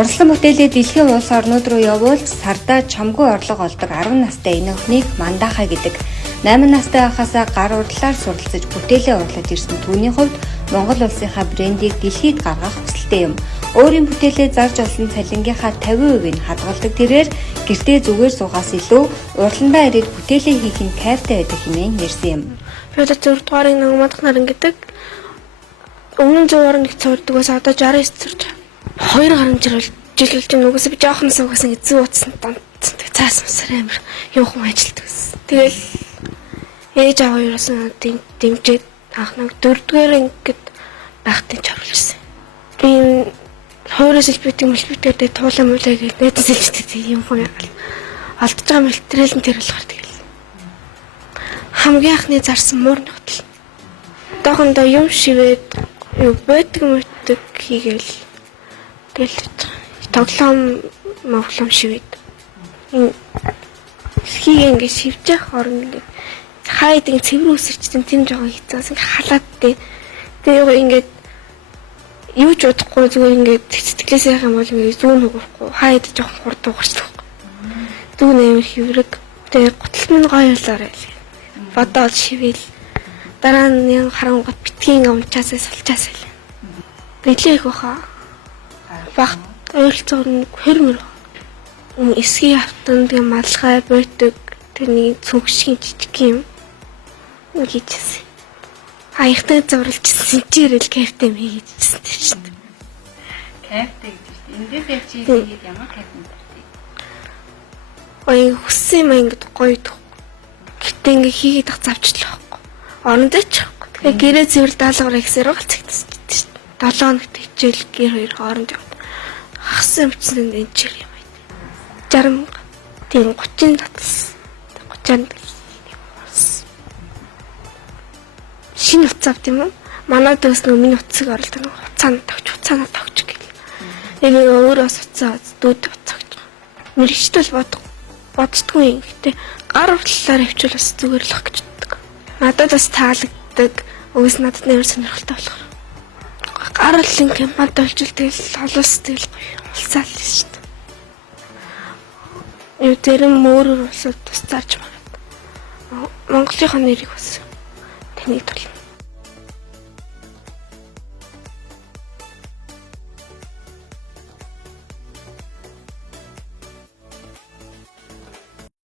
Урлагийн бүтээлээ дэлхийн улс орнууд руу явуулж сардаа чамгүй орлого олдог 10 настай энэ охиныг Мандаха гэдэг 8 настай байхасаа гар урлалаар суралцаж бүтээлээ урлаж ирсэн түүний хувьд Монгол улсынхаа брендийг дэлхийд гаргах хүсэлтэй юм. Өөрийн бүтээлээ зарж олсон цалингийнхаа 50%-ийг хадгалдаг тэрээр гэртээ зүгээр суухаас илүү уралдаа ирээд бүтээлээ хийх нь кайфтай байдаг хэмээн ярьсан юм. Би одоо 4 дугаарыг Намадах наран гэдэг өмнө 100-аар нэг цуурдгаас одоо 69 цуурч 2 гаруй жилүүлж байгаа нүгээс би жоохон суугаас ингэ зүү утсан донцсон. Цаасан усаар амар юм хүн ажилтдаг гэсэн. Тэгэл ээж аав хоёроос дэмжиж аах нэг 4 дугаар ингээд байхтын чорлжсэн. Би хоёроос илбитэг мэлбитэгтэй туулаа муулаа гэж найдас хэлжтэй юм хүн алдж байгаа мэлтрэлэн тэр болохоор тэгэл. Хамгийн анхны зарсан муур ногтол. Дохондоо юм шивээд бөтг хийгээл тэгэл тоглоом мовлом шивээд хийг ингээд шивж явах орно ингээд хайдын цэвэр үсэрчсэн тэм жоо хийцээс ингээд халаад тэгээ ингээд юу ч удахгүй зүгээр ингээд сэтгэлээс яах юм бол ингээд зүүн өгөхгүй хайд жоохон хурд угарчлах. Зүүн амир хөврөг тэгээ гутал минь гоё болоорой л бодоод шивэл дараа нь харангуут битгийн амчаасаа салчаасаа л бэлээх баха баг ойлцоо 20 мөр эсгийн автан тэгээ малгай бөтөг тэрний цүгшгийн жижиг юм хийчихсэн. Хаягтай зурлжсэн чирэл кайфтай юм хийчихсэн тийм шүү дээ. Кайфтай гэж шүү дээ. Эндээс яг чи хийгээд ямар кайфтай байна. Ой хүссэн юм ингээд гоё дөх. Гэтэ ингээд хийгээд ах завчлаа байхгүй. Орондоо ч байхгүй. Тэгээ гэрээ цэвэр даалгавраа ихсээр галцагдсан шүү дээ. 7 хоногт хичээл гэр хоёр хооронд юм. Хагсан өмчсөн энэ чир юм байт. 60 тийм 30 татсан. 30-нд шинэ уцаа авт юм уу? Манай дэс нөгөө миний уцыг оруулдаг нөгөө хуцаанаа тавьч гэл. Яг өөрөө уцаа дүүд уцаагч. Мэрэгчтэл боддгүй юм. Гэтэ гар урлалаар хөвчүүл бас зүгээр л ах гэж боддог. Надад бас таалагддаг. Өвс надад нэр сонирхолтой болохоор. Гар урлалын компанид олжил тэгэл холоос тэгэл улсаал шүү дээ. Юу тэрэн мөрөөр улсад тус зарж магад. Монголынхаа нэрийг бас таныг тул.